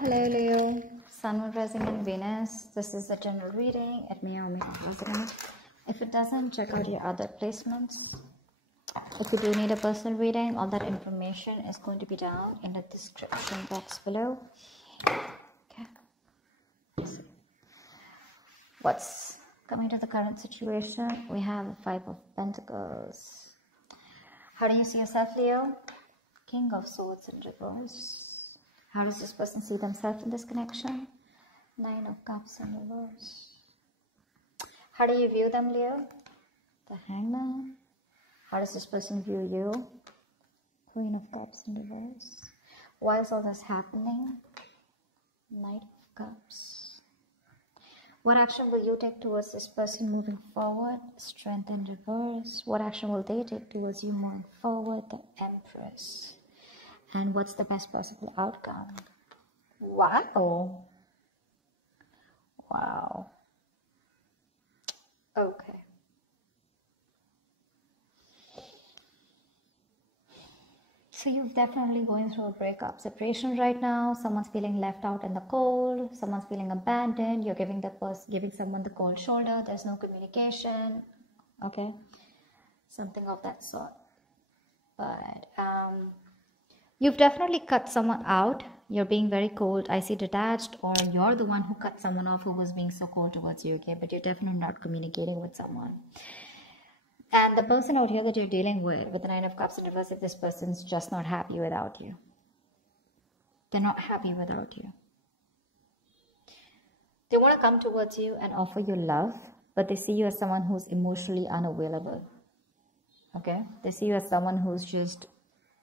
Hello Leo, Sun, Moon, Rising and Venus. This is a general reading. It may or may not resonate. If it doesn't, check out your other placements. If you do need a personal reading, all that information is going to be down in the description box below. Okay. Let's see. What's coming to the current situation? We have the Five of Pentacles. How do you see yourself, Leo? King of Swords in reverse. How does this person see themselves in this connection? Nine of Cups in reverse. How do you view them, Leo? The Hangman. How does this person view you? Queen of Cups in reverse. Why is all this happening? Knight of Cups. What action will you take towards this person moving forward? Strength in reverse. What action will they take towards you moving forward? The Empress. And what's the best possible outcome? Wow. Wow. Okay. So you're definitely going through a breakup, separation right now. Someone's feeling left out in the cold. Someone's feeling abandoned. You're giving someone the cold shoulder. There's no communication. Okay. Something of that sort. But you've definitely cut someone out. You're being very cold. I see detached, or you're the one who cut someone off who was being so cold towards you, okay? But you're definitely not communicating with someone. And the person out here that you're dealing with the Nine of Cups in reverse, if this person's just not happy without you. They're not happy without you. They want to come towards you and offer you love, but they see you as someone who's emotionally unavailable. Okay? They see you as someone who's just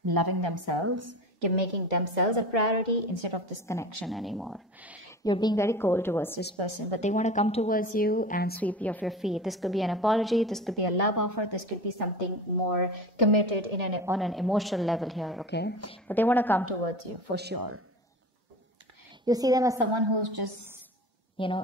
loving themselves, making themselves a priority instead of this connection anymore. You're being very cold towards this person, but they want to come towards you and sweep you off your feet. This could be an apology, this could be a love offer, this could be something more committed on an emotional level here, okay? But they want to come towards you for sure. You see them as someone who's just,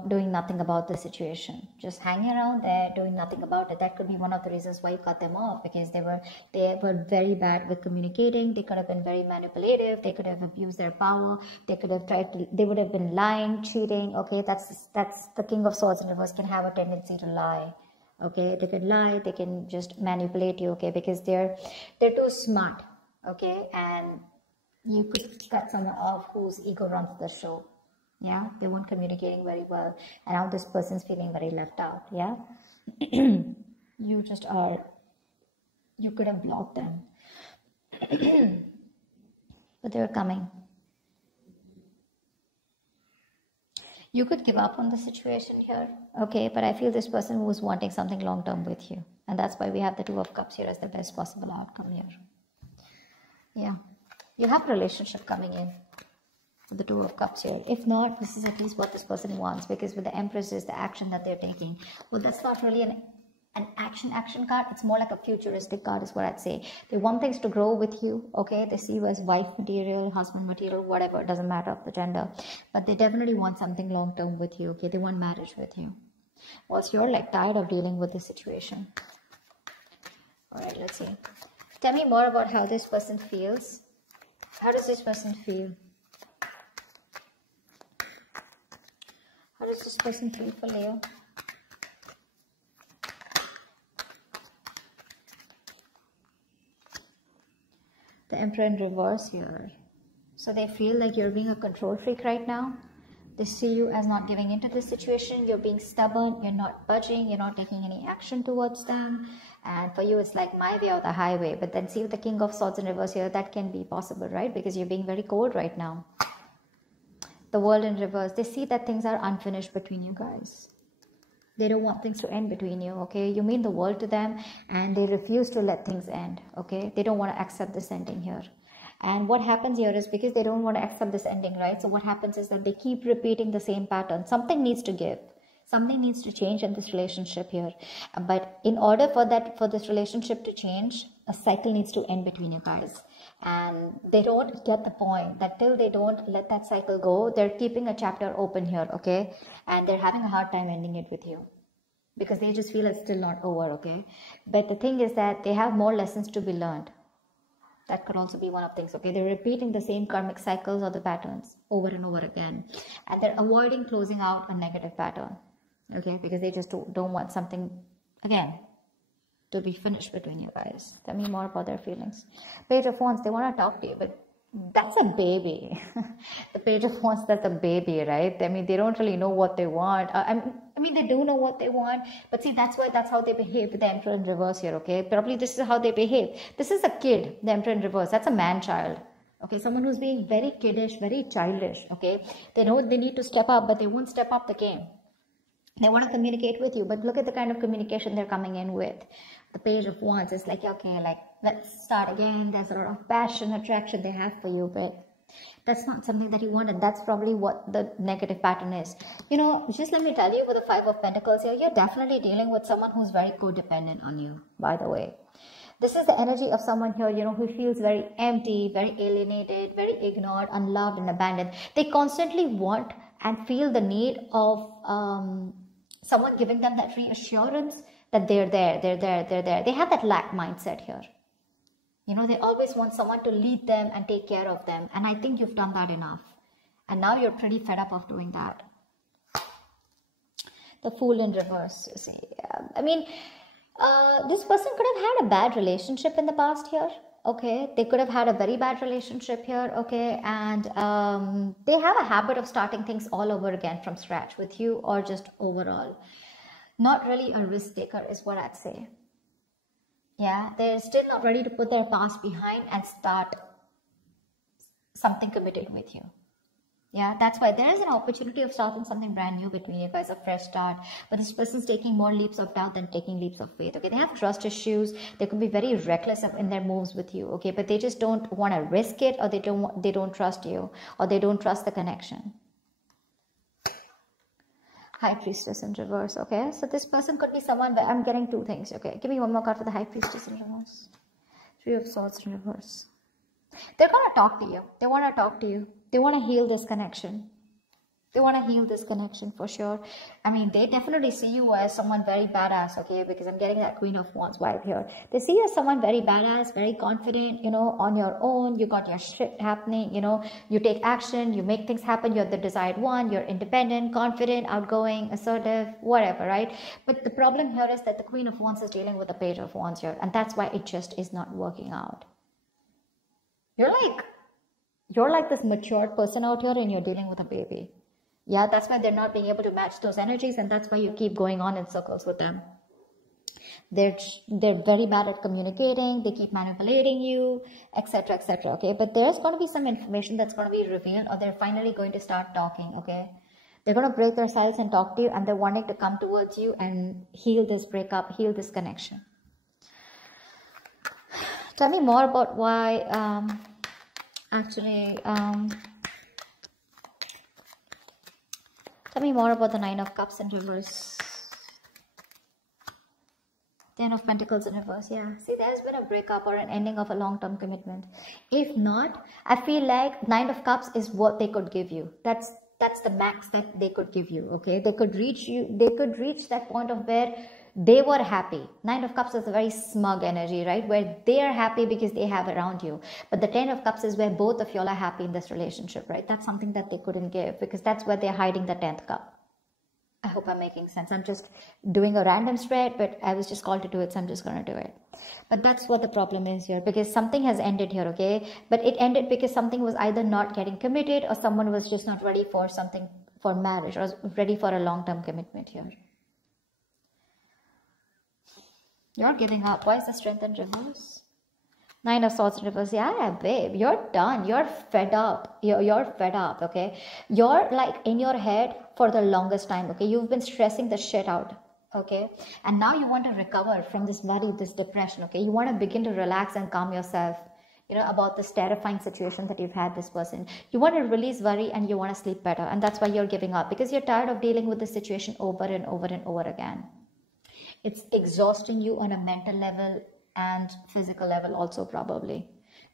doing nothing about the situation, just hanging around there, doing nothing about it. That could be one of the reasons why you cut them off, because they were very bad with communicating. They could have been very manipulative. They could have abused their power. They could have they would have been lying, cheating. Okay, that's the King of Swords in reverse can have a tendency to lie. Okay, they can lie. They can just manipulate you. Okay, because they're too smart. Okay, and you could cut someone off whose ego runs the show. Yeah, they weren't communicating very well, and now this person's feeling very left out. Yeah, you could have blocked them, but they're coming. You could give up on the situation here, okay, but I feel this person was wanting something long-term with you, and that's why we have the Two of Cups here as the best possible outcome here. Yeah, you have a relationship coming in. The Two of Cups here. If not, this is at least what this person wants, because with the Empress is the action that they're taking. Well, that's not really an action card. It's more like a futuristic card is what I'd say. They want things to grow with you, okay? They see you as wife material, husband material, whatever. It doesn't matter of the gender. But they definitely want something long-term with you, okay? They want marriage with you. Whilst you're like tired of dealing with this situation. All right, let's see. Tell me more about how this person feels. How does this person feel? How does this person feel for Leo? The Emperor in reverse here. So they feel like you're being a control freak right now. They see you as not giving into this situation. You're being stubborn. You're not budging. You're not taking any action towards them. And for you, it's like my way or the highway. But then see with the King of Swords in reverse here, that can be possible, right? Because you're being very cold right now. The World in reverse. They see that things are unfinished between you guys. They don't want things to end between you, okay? You mean the world to them, and they refuse to let things end, okay? They don't want to accept this ending here. And what happens here is because they don't want to accept this ending, right? So what happens is that they keep repeating the same pattern. Something needs to give. Something needs to change in this relationship here. But in order for this relationship to change, a cycle needs to end between you guys. And they don't get the point that till they don't let that cycle go, they're keeping a chapter open here, okay? And they're having a hard time ending it with you, because they just feel it's still not over, okay? But the thing is that they have more lessons to be learned. That could also be one of things. Okay, they're repeating the same karmic cycles or the patterns over and over again, and they're avoiding closing out a negative pattern. Okay, because they just don't want something again to be finished between you guys. Tell me more about their feelings. Page of Wands, they want to talk to you, but that's a baby. The Page of Wands, that's a baby, right? I mean, they don't really know what they want. I mean, they do know what they want, but see, that's how they behave with the Emperor in reverse here, okay? Probably this is how they behave. This is a kid, the Emperor in reverse. That's a man-child. Okay, someone who's being very kiddish, very childish, okay? They know they need to step up, but they won't step up the game. They want to communicate with you, but look at the kind of communication they're coming in with. The Page of Wands is like, okay, like, let's start again. There's a lot of passion, attraction they have for you, but that's not something that you want, and that's probably what the negative pattern is. You know, just let me tell you, with the Five of Pentacles here, you're definitely dealing with someone who's very codependent on you, by the way. This is the energy of someone here, you know, who feels very empty, very alienated, very ignored, unloved, and abandoned. They constantly want and feel the need of someone giving them that reassurance that they're there. They have that lack mindset here. You know, they always want someone to lead them and take care of them. And I think you've done that enough. And now you're pretty fed up of doing that. The Fool in reverse, you see. I mean, this person could have had a bad relationship in the past here. Okay, they could have had a very bad relationship here. Okay, and they have a habit of starting things all over again from scratch with you, or just overall. Not really a risk taker is what I'd say. Yeah, they're still not ready to put their past behind and start something committed with you. Yeah, that's why there is an opportunity of starting something brand new between you guys, a fresh start. But this person's taking more leaps of doubt than taking leaps of faith. Okay, they have trust issues. They could be very reckless in their moves with you. Okay, but they just don't want to risk it, or they don't trust you, or they don't trust the connection. High Priestess in reverse. Okay, so this person could be someone where I'm getting two things. Okay, give me one more card for the High Priestess in reverse. Three of Swords in reverse. They're going to talk to you. They want to talk to you. They want to heal this connection. They want to heal this connection for sure. I mean, they definitely see you as someone very badass, okay? Because I'm getting that Queen of Wands vibe here. They see you as someone very badass, very confident, you know, on your own. You got your shit happening, you know. You take action, you make things happen. You're the desired one. You're independent, confident, outgoing, assertive, whatever, right? But the problem here is that the Queen of Wands is dealing with the Page of Wands here. And that's why it just is not working out. You're like this matured person out here, and you're dealing with a baby. Yeah, that's why they're not being able to match those energies, and that's why you keep going on in circles with them. They're very bad at communicating. They keep manipulating you, etc., etc. Okay, but there's going to be some information that's going to be revealed, or they're finally going to start talking. Okay, they're going to break their silence and talk to you, and they're wanting to come towards you and heal this breakup, heal this connection. Tell me more about why. Tell me more about the Nine of Cups in reverse. Ten of Pentacles in reverse. Yeah, see, there's been a breakup or an ending of a long-term commitment. If not, I feel like Nine of Cups is what they could give you. That's the max that they could give you. Okay, they could reach you. They could reach that point of where they were happy. Nine of Cups is a very smug energy, right? Where they are happy because they have around you. But the Ten of Cups is where both of y'all are happy in this relationship, right? That's something that they couldn't give, because that's where they're hiding the 10th cup. I hope I'm making sense. I'm just doing a random spread, but I was just called to do it, so I'm just going to do it. But that's what the problem is here, because something has ended here, okay? But it ended because something was either not getting committed, or someone was just not ready for something, for marriage, or ready for a long-term commitment here. You're giving up. Why is the Strength in reverse? Nine of Swords in reverse. Yeah, babe, you're done. You're fed up. You're fed up, okay? You're like in your head for the longest time, okay? You've been stressing the shit out, okay? And now you want to recover from this worry, this depression, okay? You want to begin to relax and calm yourself, you know, about this terrifying situation that you've had this person. You want to release worry, and you want to sleep better. And that's why you're giving up, because you're tired of dealing with this situation over and over and over again. It's exhausting you on a mental level and physical level also, probably.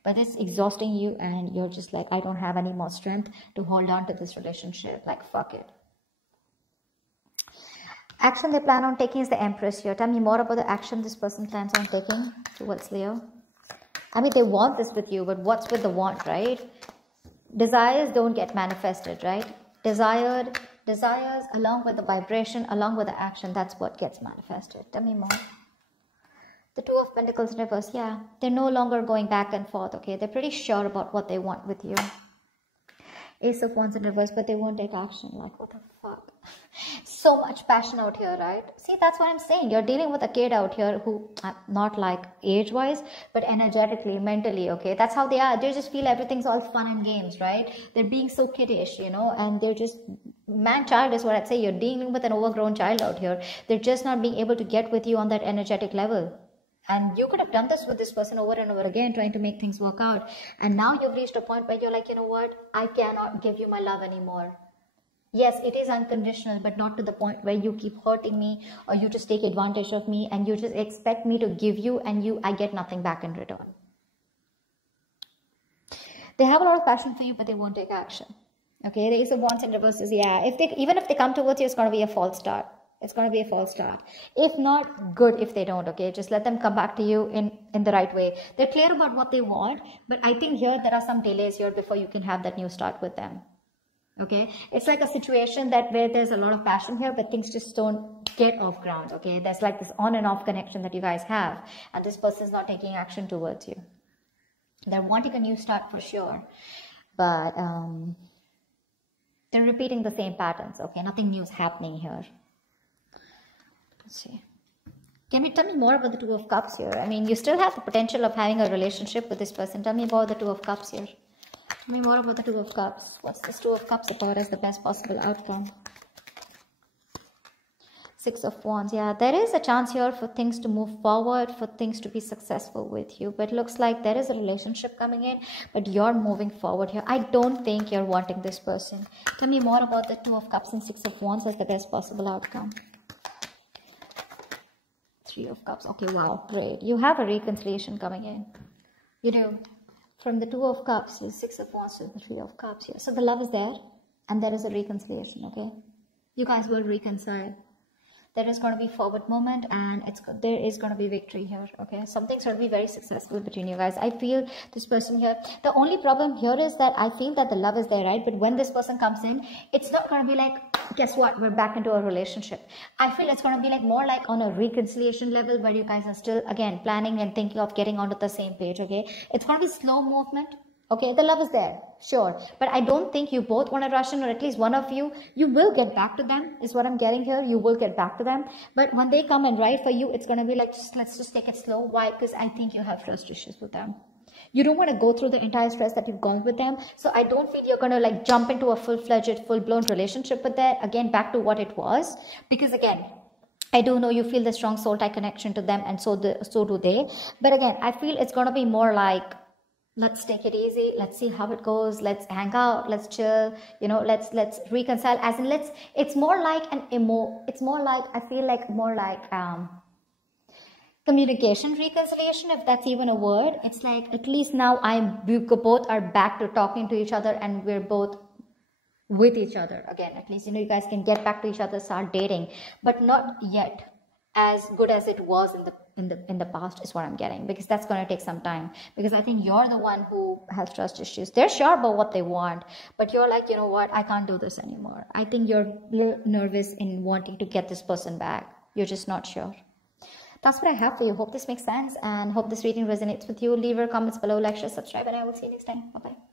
But it's exhausting you, and you're just like, I don't have any more strength to hold on to this relationship. Like, fuck it. Action they plan on taking is the Empress here. Tell me more about the action this person plans on taking towards Leo. I mean, they want this with you, but what's with the want, right? Desires don't get manifested, right? Desires along with the vibration, along with the action, that's what gets manifested. Tell me more. The Two of Pentacles reverse, yeah. They're no longer going back and forth, okay? They're pretty sure about what they want with you. Ace of Wands in reverse, but they won't take action. Like, what the fuck? So much passion out here, right? See, that's what I'm saying. You're dealing with a kid out here who, not like age-wise, but energetically, mentally, okay? That's how they are. They just feel everything's all fun and games, right? They're being so kiddish, you know, and they're just... Man-child is what I'd say. You're dealing with an overgrown child out here. They're just not being able to get with you on that energetic level. And you could have done this with this person over and over again, trying to make things work out. And now you've reached a point where you're like, you know what? I cannot give you my love anymore. Yes, it is unconditional, but not to the point where you keep hurting me or you just take advantage of me and you just expect me to give you and I get nothing back in return. They have a lot of passion for you, but they won't take action. Okay, the Ace of Wands in reverse is, yeah, even if they come towards you, it's going to be a false start. It's going to be a false start. If not, good if they don't, okay? Just let them come back to you in the right way. They're clear about what they want, but I think here there are some delays here before you can have that new start with them. Okay? It's like a situation where there's a lot of passion here, but things just don't get off ground, okay? There's like this on and off connection that you guys have, and this person's not taking action towards you. They're wanting a new start for sure, but they're repeating the same patterns, okay? Nothing new is happening here. Let's see. Can you tell me more about the Two of Cups here? I mean, you still have the potential of having a relationship with this person. Tell me about the Two of Cups here. Tell me more about the Two of Cups. What's this Two of Cups about as the best possible outcome? Six of Wands. Yeah, there is a chance here for things to move forward, for things to be successful with you. But it looks like there is a relationship coming in, but you're moving forward here. I don't think you're wanting this person. Tell me more about the Two of Cups and Six of Wands as the best possible outcome. Three of Cups. Okay, wow, great. You have a reconciliation coming in. You do. From the Two of Cups to the Six of Wands to the Three of Cups here. So the love is there and there is a reconciliation, okay? You guys will reconcile. There is going to be forward movement and there is going to be victory here, okay? Something's going to be very successful between you guys. I feel this person here, the only problem here is that I feel that the love is there, right? But when this person comes in, it's not going to be like, guess what, we're back into a relationship. I feel it's going to be like more like on a reconciliation level where you guys are still, again, planning and thinking of getting onto the same page, okay? It's going to be slow movement. Okay, the love is there, sure. But I don't think you both want to rush in, or at least one of you will get back to them, is what I'm getting here. You will get back to them. But when they come and write for you, it's going to be like, let's just take it slow. Why? Because I think you have trust issues with them. You don't want to go through the entire stress that you've gone with them. So I don't feel you're going to like jump into a full-fledged, full-blown relationship with that. Again, back to what it was. Because again, I do know you feel the strong soul tie connection to them, and so do they. But again, I feel it's going to be more like, let's take it easy. Let's see how it goes. Let's hang out. Let's chill. You know, let's reconcile. As in, it's more like it's more like, I feel like more like communication reconciliation, if that's even a word. It's like, at least now we both are back to talking to each other and we're both with each other again. At least, you know, you guys can get back to each other, start dating, but not yet as good as it was in the past, is what I'm getting, because that's going to take some time. Because I think you're the one who has trust issues. They're sure about what they want, but you're like, you know what, I can't do this anymore. I think you're a little nervous in wanting to get this person back. You're just not sure. That's what I have for you. Hope this makes sense and hope this reading resonates with you. Leave your comments below, like, share, subscribe, and I will see you next time. Bye-bye.